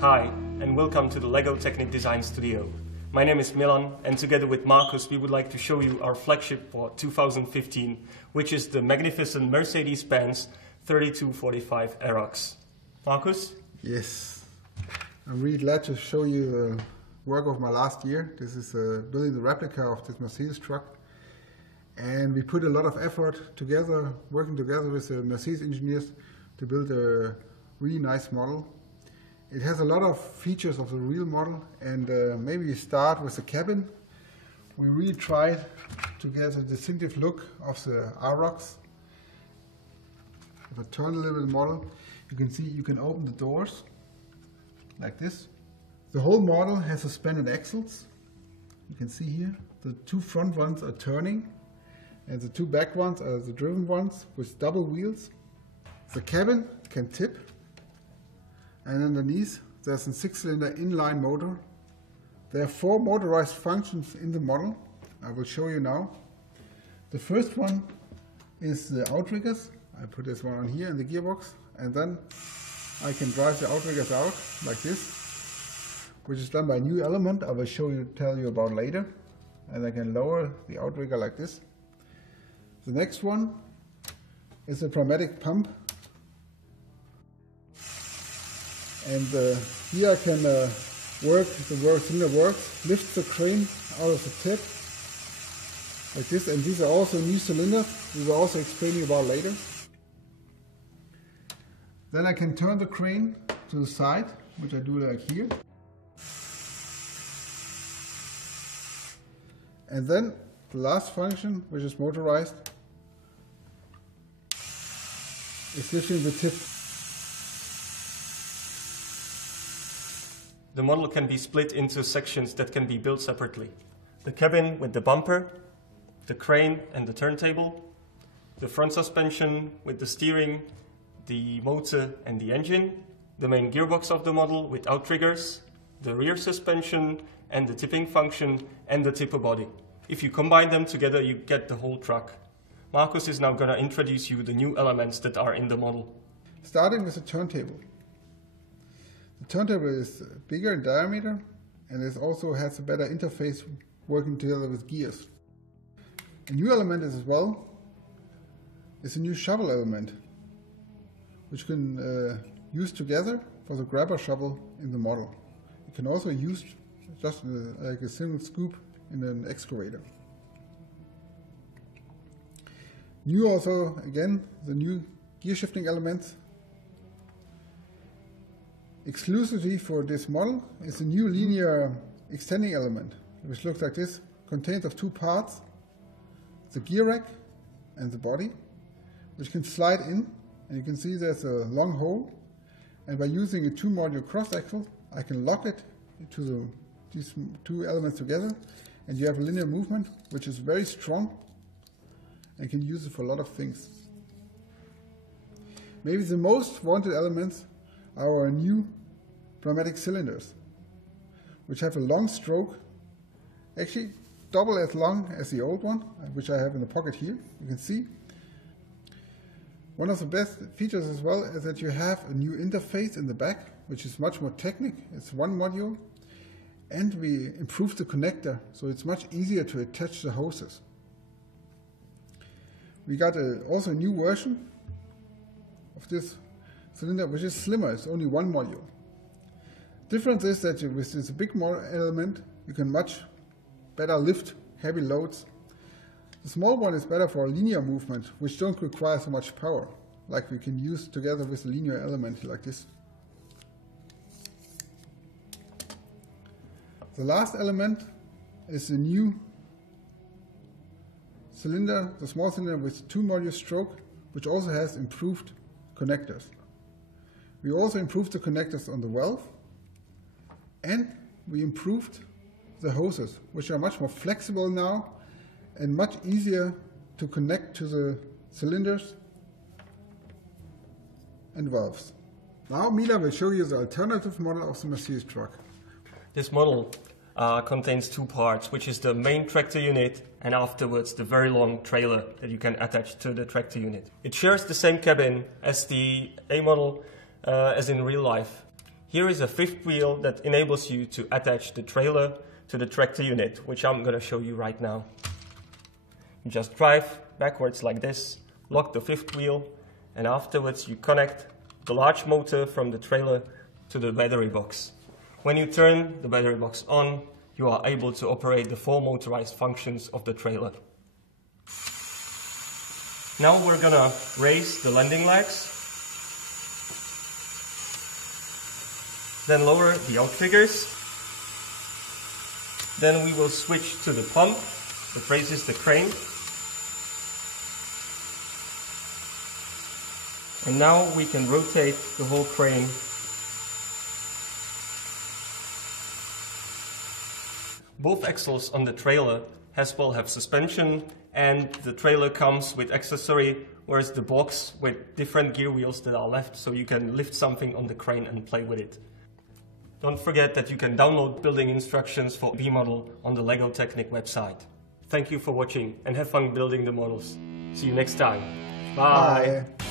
Hi, and welcome to the LEGO Technic Design Studio. My name is Milan, and together with Marcus we would like to show you our flagship for 2015, which is the magnificent Mercedes-Benz 3245 Aerox. Marcus? Yes, I'm really glad to show you the work of my last year. This is building the replica of this Mercedes truck. And we put a lot of effort together, working together with the Mercedes engineers to build a really nice model. It has a lot of features of the real model, and maybe we start with the cabin. We really tried to get a distinctive look of the Aerox. If I turn a little bit the model, you can see you can open the doors like this. The whole model has suspended axles. You can see here the two front ones are turning, and the two back ones are the driven ones with double wheels. The cabin can tip. And underneath there's a 6-cylinder inline motor. There are 4 motorized functions in the model. I will show you now. The first one is the outriggers. I put this one on here in the gearbox, and then I can drive the outriggers out like this, which is done by a new element I will tell you about later. And I can lower the outrigger like this. The next one is a pneumatic pump. And here I can cylinder works, lift the crane out of the tip, like this, and these are also new cylinders, we will also explain you about later. Then I can turn the crane to the side, which I do like here. And then the last function, which is motorized, is lifting the tip. The model can be split into sections that can be built separately. The cabin with the bumper, the crane and the turntable, the front suspension with the steering, the motor and the engine, the main gearbox of the model with outriggers, the rear suspension and the tipping function, and the tipper body. If you combine them together, you get the whole truck. Marcus is now going to introduce you the new elements that are in the model. Starting with the turntable. The turntable is bigger in diameter, and it also has a better interface working together with gears. A new element is as well is a new shovel element, which you can use together for the grabber shovel in the model. You can also use just like a single scoop in an excavator. New also, again, the new gear shifting elements. Exclusively for this model is a new linear extending element, which looks like this, contains of 2 parts, the gear rack and the body, which can slide in, and you can see there's a long hole, and by using a 2-module cross axle, I can lock it to these 2 elements together, and you have a linear movement, which is very strong, and can use it for a lot of things. Maybe the most wanted elements are our new pneumatic cylinders, which have a long stroke, actually double as long as the old one, which I have in the pocket here. You can see. One of the best features as well is that you have a new interface in the back, which is much more technical. It's 1 module, and we improved the connector, so it's much easier to attach the hoses. We got also a new version of this cylinder, which is slimmer. It's only 1 module. Difference is that with this big element, you can much better lift heavy loads. The small one is better for linear movement, which don't require so much power, like we can use together with a linear element like this. The last element is the new cylinder, the small cylinder with 2-module stroke, which also has improved connectors. We also improved the connectors on the valve, and we improved the hoses, which are much more flexible now and much easier to connect to the cylinders and valves. Now Mila will show you the alternative model of the Mercedes truck. This model contains 2 parts, which is the main tractor unit and afterwards the very long trailer that you can attach to the tractor unit. It shares the same cabin as the A model as in real life. Here is a fifth wheel that enables you to attach the trailer to the tractor unit, which I'm going to show you right now. You just drive backwards like this, lock the fifth wheel, and afterwards you connect the large motor from the trailer to the battery box. When you turn the battery box on, you are able to operate the four motorized functions of the trailer. Now we're gonna raise the landing legs, then lower the outriggers. Then we will switch to the pump that raises the crane. And now we can rotate the whole crane. Both axles on the trailer as well have suspension, and the trailer comes with accessory, whereas the box with different gear wheels that are left, so you can lift something on the crane and play with it. Don't forget that you can download building instructions for B-Model on the LEGO Technic website. Thank you for watching and have fun building the models. See you next time. Bye. Bye.